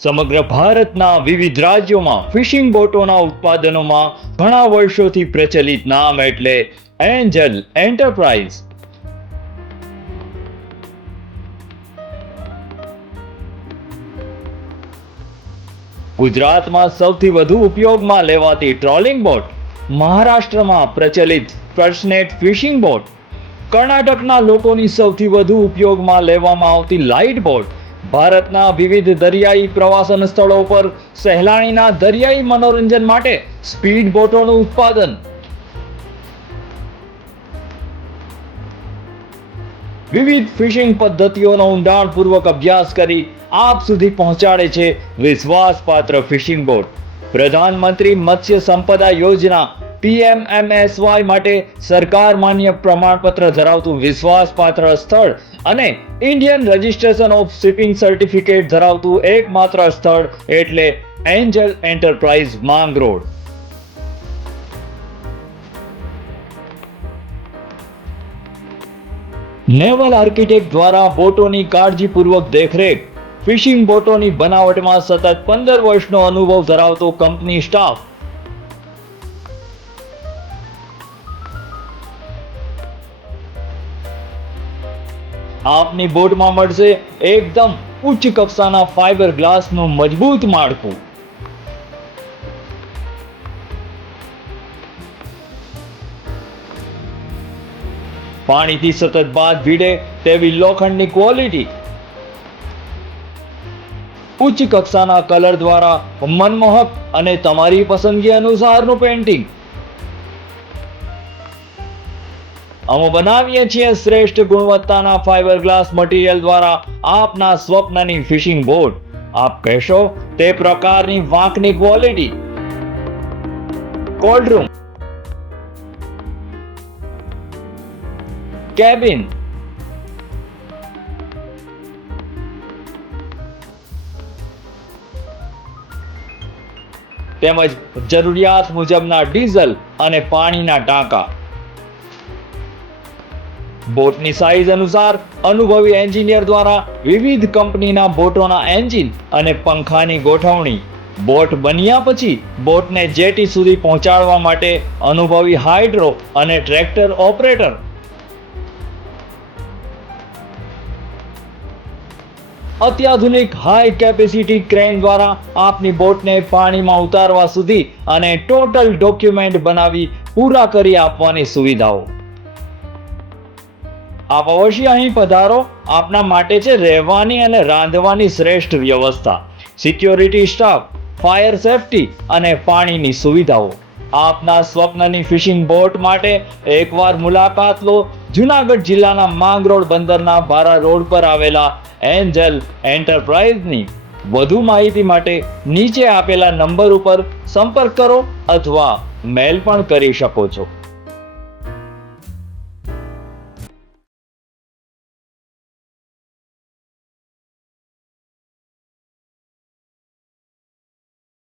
સમગ્ર ભારતના વિવિધ રાજ્યોમાં ફિશિંગ બોટોના ઉત્પાદનોમાં ઘણા વર્ષોથી પ્રચલિત નામ એટલે એન્જલ એન્ટરપ્રાઇઝ. ગુજરાતમાં સૌથી વધુ ઉપયોગમાં લેવાતી ટ્રોલિંગ બોટ, મહારાષ્ટ્રમાં પ્રચલિત ફર્સ્ટનેટ ફિશિંગ બોટ, કર્ણાટકના લોકોની સૌથી વધુ ઉપયોગમાં લેવામાં આવતી લાઇટ બોટ, ભારતના વિવિધ દરિયાઈ પ્રવાસન સ્થળો પર સહેલાણીના દરિયાઈ મનોરંજન માટે સ્પીડ બોટોનું ઉત્પાદન. વિવિધ ફિશિંગ પદ્ધતિઓનો ઊંડાણપૂર્વક અભ્યાસ કરી આપ સુધી પહોંચાડે છે વિશ્વાસપાત્ર ફિશિંગ બોટ. પ્રધાનમંત્રી મત્સ્ય સંપદા યોજના PMMSY માટે સરકાર માન્ય પ્રમાણપત્ર ધરાવતું વિશ્વાસપાત્ર સ્થળ અને Indian registration of shipping certificate ધરાવતું એકમાત્ર સ્થળ એટલે Angel enterprise Mangrol. Naval architect દ્વારા બોટોની કાળજીપૂર્વક દેખરેખ, ફિશિંગ બોટોની બનાવટમાં સતત 15 વર્ષનો અનુભવ ધરાવતો કંપની સ્ટાફ. આપની બોટમાં મળશે એકદમ ઉચ્ચ કક્ષાના ફાઇબર ગ્લાસનું મજબૂત માળખું. પાણીથી સતત બાદ ભીડે તેવી લોખંડની ક્વોલિટી, ઉચ્ચ કક્ષાના કલર દ્વારા મનમોહક અને તમારી પસંદગી અનુસારનું પેઇન્ટિંગ. અમે બનાવીએ છીએ શ્રેષ્ઠ ગુણવત્તાના ફાઇબર ગ્લાસ મટીરિયલ દ્વારા આપના સ્વપ્નની ફિશિંગ બોટ. આપ કહેશો તે પ્રકારની વાંકની ક્વોલિટી. કોલ્ડ રૂમ, કેબિન, તેમજ જરૂરિયાત મુજબના ડીઝલ અને પાણીના ટાંકા. બોટની સાઇઝ અનુસાર અનુભવી એન્જિનિયર દ્વારા વિવિધ કંપનીના બોટોના એન્જિન અને પંખાની ગોઠવણી. બોટ બન્યા પછી બોટને જેટી સુધી પહોંચાડવા માટે અનુભવી હાઇડ્રો અને ટ્રેક્ટર ઓપરેટર. અત્યાધુનિક હાઈ કેપેસિટી ક્રેન દ્વારા આપની બોટને પાણીમાં ઉતારવા સુધી અને ટોટલ ડોક્યુમેન્ટ બનાવી પૂરા કરી આપવાની સુવિધાઓ. આપ અવશ્ય અહીં પધારો. આપના માટે છે રહેવાની અને રાંધવાની શ્રેષ્ઠ વ્યવસ્થા, સિક્યોરિટી સ્ટાફ, ફાયર સેફટી અને પાણીની સુવિધાઓ. આપના સ્વપ્નની ફિશિંગ બોટ માટે એકવાર મુલાકાત લો જૂનાગઢ જિલ્લાના માંગરોળ બંદરના ભારા રોડ પર આવેલા એન્જલ એન્ટરપ્રાઇઝની. વધુ માહિતી માટે નીચે આપેલા નંબર ઉપર સંપર્ક કરો અથવા મેલ પણ કરી શકો છો.